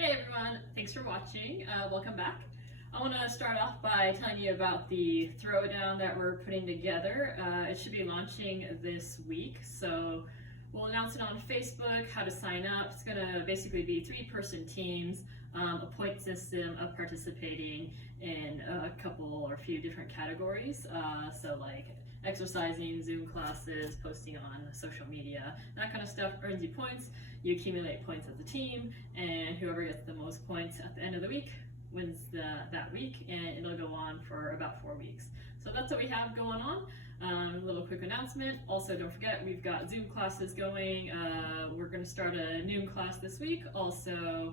Hey everyone, thanks for watching. Welcome back. I want to start off by telling you about the throwdown that we're putting together. It should be launching this week, so we'll announce it on Facebook, how to sign up. It's going to basically be 3-person teams, a point system of participating in a couple or a few different categories. So like exercising, Zoom classes, posting on social media, that kind of stuff earns you points. You accumulate points as a team, and whoever gets the most points at the end of the week wins that week, and it'll go on for about 4 weeks. So that's what we have going on. A little quick announcement. Also, don't forget, we've got Zoom classes going. We're going to start a noon class this week. Also,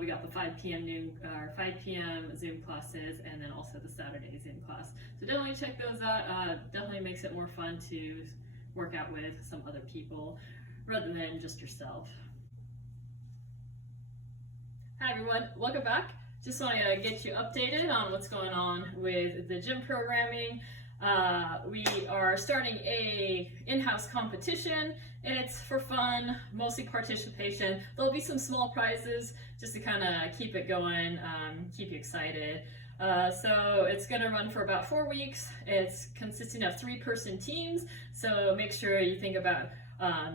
we got the 5 p.m. Zoom classes, and then also the Saturday Zoom class. So definitely check those out. Definitely makes it more fun to work out with some other people rather than just yourself. Hi everyone, welcome back. Just want to get you updated on what's going on with the gym programming. We are starting a in-house competition. It's for fun, mostly participation. There'll be some small prizes just to kind of keep it going, keep you excited. So it's going to run for about 4 weeks. It's consisting of 3-person teams, so make sure you think about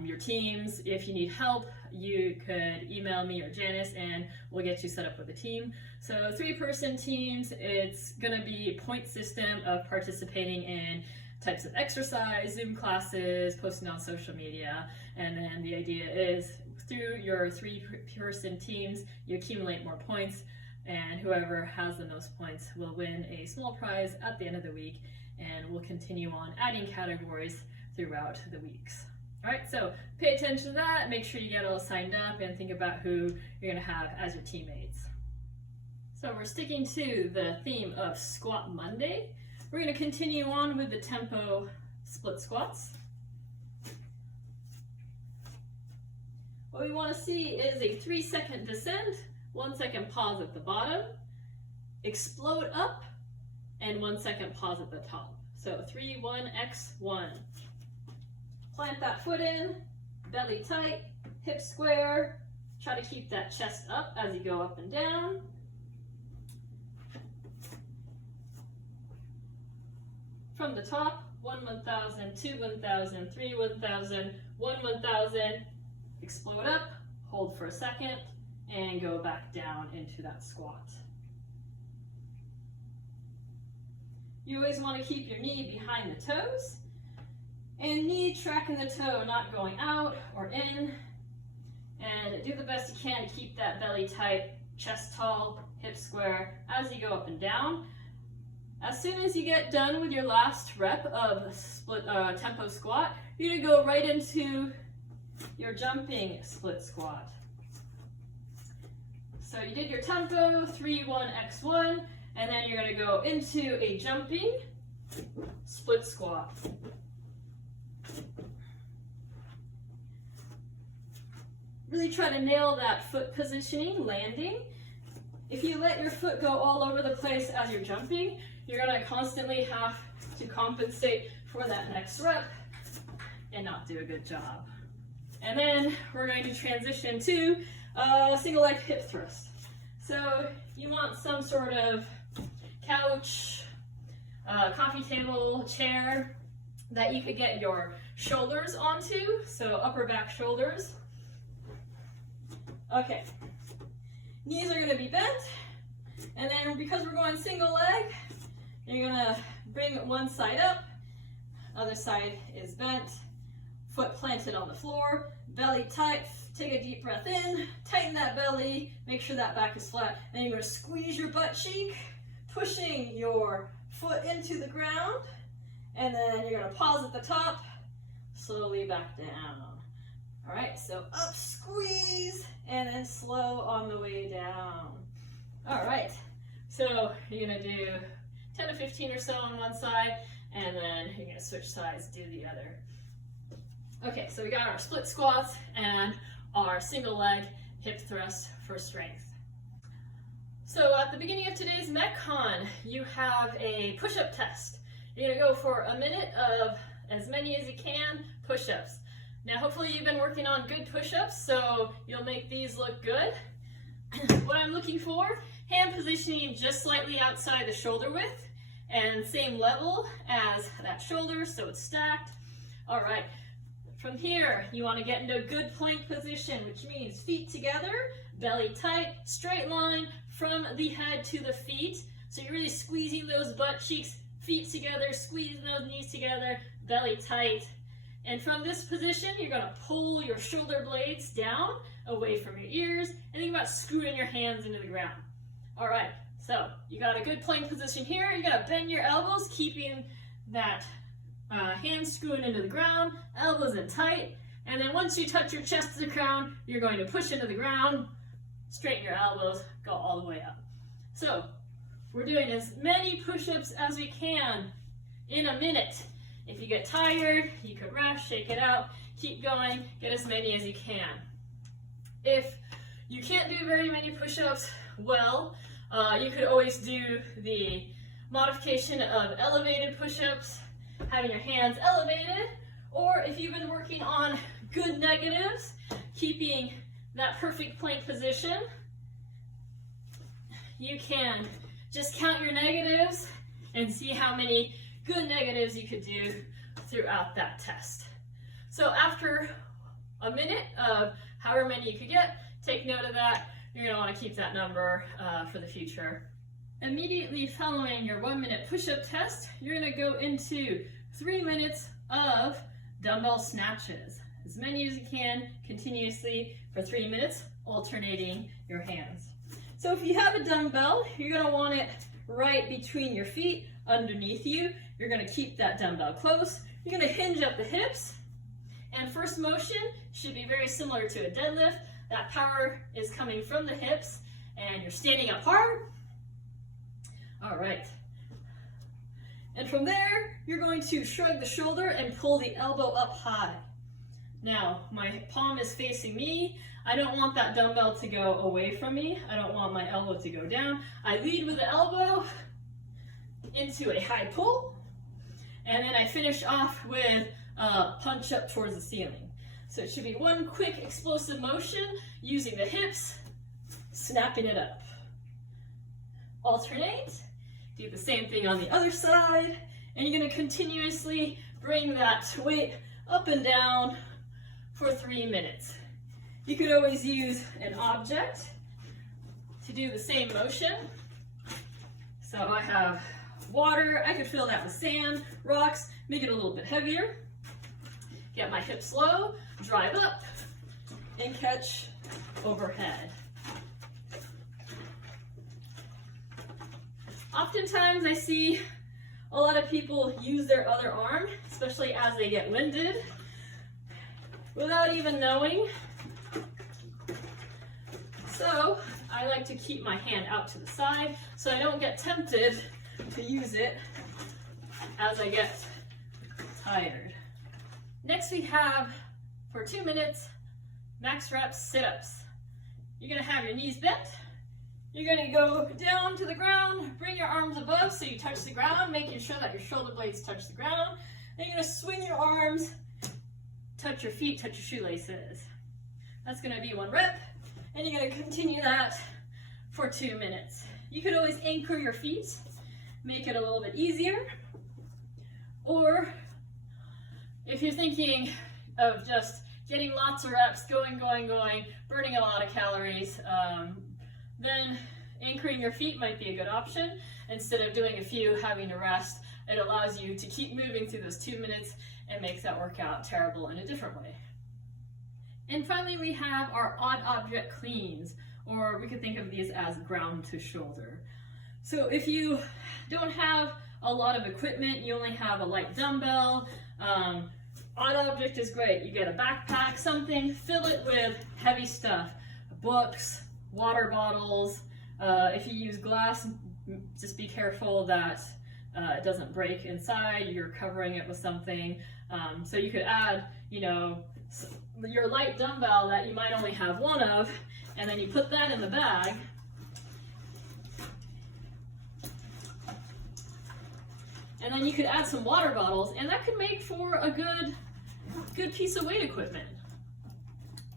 your teams. If you need help, you could email me or Janice and we'll get you set up with a team. So 3-person teams, it's going to be a point system of participating in types of exercise, Zoom classes, posting on social media, and then the idea is through your 3-person teams, you accumulate more points, and whoever has the most points will win a small prize at the end of the week, and we'll continue on adding categories throughout the weeks. All right, so pay attention to that, make sure you get all signed up, and think about who you're gonna have as your teammates. So we're sticking to the theme of Squat Monday. We're gonna continue on with the tempo split squats. What we wanna see is a 3-second descent, 1-second pause at the bottom, explode up, and 1-second pause at the top. So 3, 1, X, 1. Plant that foot in, belly tight, hips square. Try to keep that chest up as you go up and down. From the top, 1, 1,000, 2, 1,000, 3, 1,000, 1, 1,000. Explode up, hold for a second, and go back down into that squat. You always want to keep your knee behind the toes. And knee tracking the toe, not going out or in. And do the best you can to keep that belly tight, chest tall, hips square as you go up and down. As soon as you get done with your last rep of split tempo squat, you're gonna go right into your jumping split squat. So you did your tempo, 3, 1, X, 1, and then you're gonna go into a jumping split squat. Really try to nail that foot positioning, landing. If you let your foot go all over the place as you're jumping, you're gonna constantly have to compensate for that next rep and not do a good job. And then we're going to transition to a single leg hip thrust. So you want some sort of couch, coffee table, chair that you could get your shoulders onto, so upper back shoulders. Okay, knees are gonna be bent, and then because we're going single leg, you're gonna bring one side up, other side is bent, foot planted on the floor, belly tight, take a deep breath in, tighten that belly, make sure that back is flat, and you're gonna squeeze your butt cheek, pushing your foot into the ground, and then you're gonna pause at the top, slowly back down. All right, so up, squeeze, and then slow on the way down. All right, so you're gonna do 10 to 15 or so on one side, and then you're gonna switch sides, do the other. Okay, so we got our split squats and our single leg hip thrust for strength. So at the beginning of today's Metcon, you have a push-up test. You're gonna go for a minute of as many as you can push-ups. Now hopefully you've been working on good push-ups, so you'll make these look good. What I'm looking for, hand positioning just slightly outside the shoulder width and same level as that shoulder, so it's stacked. All right, from here, you want to get into a good plank position, which means feet together, belly tight, straight line from the head to the feet. So you're really squeezing those butt cheeks, feet together, squeezing those knees together, belly tight. And from this position, you're going to pull your shoulder blades down away from your ears, and think about screwing your hands into the ground. All right, so you got a good plank position here. You're going to bend your elbows, keeping that hands screwing into the ground, elbows in tight. And then once you touch your chest to the ground, you're going to push into the ground, straighten your elbows, go all the way up. So we're doing as many push-ups as we can in a minute. If you get tired, you could rest, shake it out, keep going, get as many as you can. If you can't do very many push-ups, well, you could always do the modification of elevated push-ups, having your hands elevated, or if you've been working on good negatives, keeping that perfect plank position, you can just count your negatives and see how many good negatives you could do throughout that test. So after a minute of however many you could get, take note of that. You're going to want to keep that number for the future. Immediately following your 1 minute push-up test, you're going to go into 3 minutes of dumbbell snatches. As many as you can, continuously for 3 minutes, alternating your hands. So if you have a dumbbell, you're going to want it right between your feet, underneath you. You're going to keep that dumbbell close. You're going to hinge up the hips. And first motion should be very similar to a deadlift. That power is coming from the hips, and you're standing up hard. All right. And from there, you're going to shrug the shoulder and pull the elbow up high. Now, my palm is facing me. I don't want that dumbbell to go away from me. I don't want my elbow to go down. I lead with the elbow into a high pull, and then I finish off with a punch up towards the ceiling. So it should be one quick explosive motion using the hips, snapping it up. Alternate, do the same thing on the other side, and you're going to continuously bring that weight up and down for 3 minutes. You could always use an object to do the same motion. So I have water, I could fill that with sand, rocks, make it a little bit heavier. Get my hips low, drive up, and catch overhead. Oftentimes I see a lot of people use their other arm, especially as they get winded, without even knowing. So I like to keep my hand out to the side so I don't get tempted to use it as I get tired. Next we have, for 2 minutes, max reps sit-ups. You're going to have your knees bent. You're going to go down to the ground, bring your arms above so you touch the ground, making sure that your shoulder blades touch the ground. Then you're going to swing your arms, touch your feet, touch your shoelaces. That's going to be 1 rep, and you're going to continue that for 2 minutes. You could always anchor your feet, make it a little bit easier, or if you're thinking of just getting lots of reps, going, burning a lot of calories, then anchoring your feet might be a good option. Instead of doing a few, having to rest, it allows you to keep moving through those 2 minutes and makes that workout terrible in a different way. And finally, we have our odd object cleans, or we could think of these as ground to shoulder. So if you don't have a lot of equipment, you only have a light dumbbell, odd object is great. You get a backpack, something, fill it with heavy stuff, books, water bottles. If you use glass, just be careful that it doesn't break inside. You're covering it with something. So you could add, your light dumbbell that you might only have 1 of, and then you put that in the bag. And then you could add some water bottles, and that could make for a good piece of weight equipment.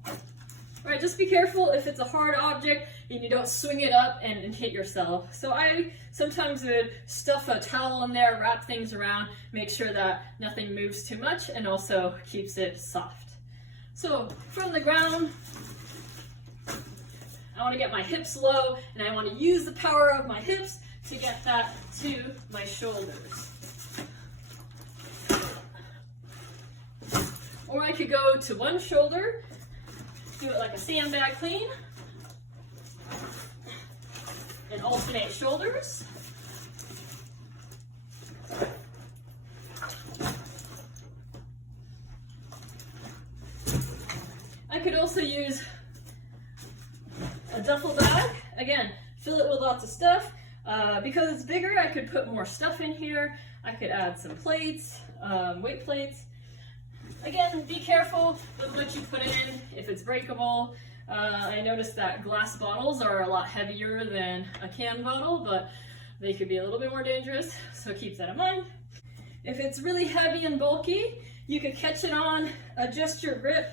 All right, just be careful if it's a hard object and you don't swing it up and hit yourself. So I sometimes would stuff a towel in there, wrap things around, make sure that nothing moves too much, and also keeps it soft. So from the ground, I want to get my hips low, and I want to use the power of my hips to get that to my shoulders. Or I could go to one shoulder, do it like a sandbag clean, and alternate shoulders. I could also use a duffel bag. Again, fill it with lots of stuff. Because it's bigger, I could put more stuff in here. I could add some plates, weight plates. Again, be careful with what you put in, if it's breakable. I noticed that glass bottles are a lot heavier than a can bottle, but they could be a little bit more dangerous, so keep that in mind. If it's really heavy and bulky, you could catch it on, adjust your grip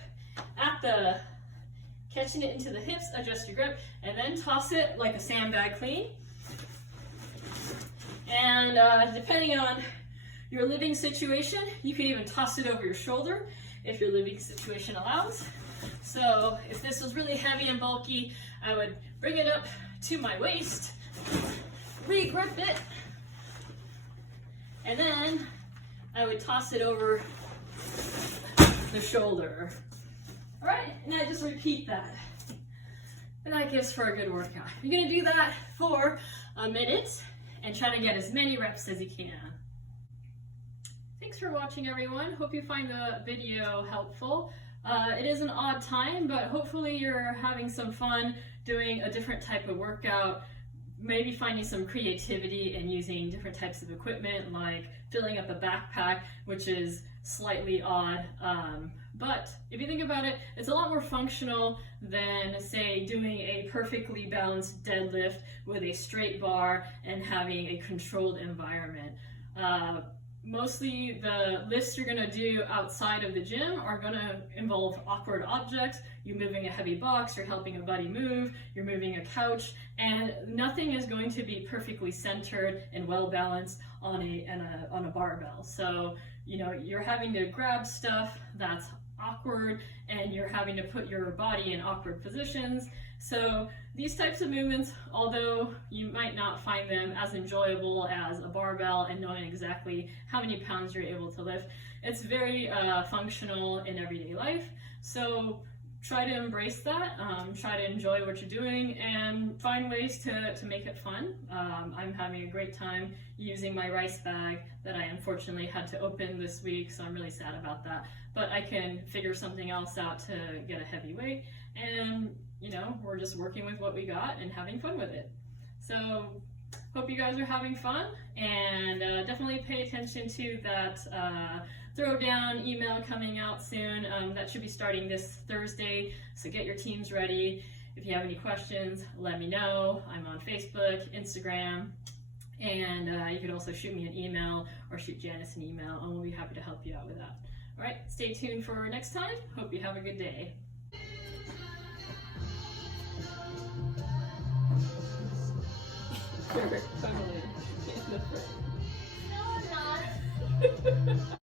catching it into the hips, adjust your grip, and then toss it like a sandbag clean. And depending on your living situation, you could even toss it over your shoulder if your living situation allows. So if this was really heavy and bulky, I would bring it up to my waist, re-grip it, and then I would toss it over the shoulder. All right, and I just repeat that. And that gives for a good workout. You're gonna do that for a minute and try to get as many reps as you can. Thanks for watching, everyone. Hope you find the video helpful. It is an odd time, but hopefully you're having some fun doing a different type of workout, maybe finding some creativity and using different types of equipment, like filling up a backpack, which is slightly odd. But if you think about it, it's a lot more functional than, say, doing a perfectly balanced deadlift with a straight bar and having a controlled environment. Mostly the lifts you're gonna do outside of the gym are gonna involve awkward objects. You're moving a heavy box, you're helping a buddy move, you're moving a couch, and nothing is going to be perfectly centered and well balanced on a barbell. So, you know, you're having to grab stuff that's awkward, and you're having to put your body in awkward positions. So these types of movements, although you might not find them as enjoyable as a barbell and knowing exactly how many pounds you're able to lift, it's very functional in everyday life. So try to embrace that, try to enjoy what you're doing, and find ways to make it fun. I'm having a great time using my rice bag that I unfortunately had to open this week, so I'm really sad about that. But I can figure something else out to get a heavy weight, and you know, we're just working with what we got and having fun with it. So hope you guys are having fun, and definitely pay attention to that throwdown email coming out soon. That should be starting this Thursday, so get your teams ready. If you have any questions, let me know. I'm on Facebook, Instagram, and you can also shoot me an email or shoot Janice an email, and we'll be happy to help you out with that. All right, stay tuned for next time. Hope you have a good day.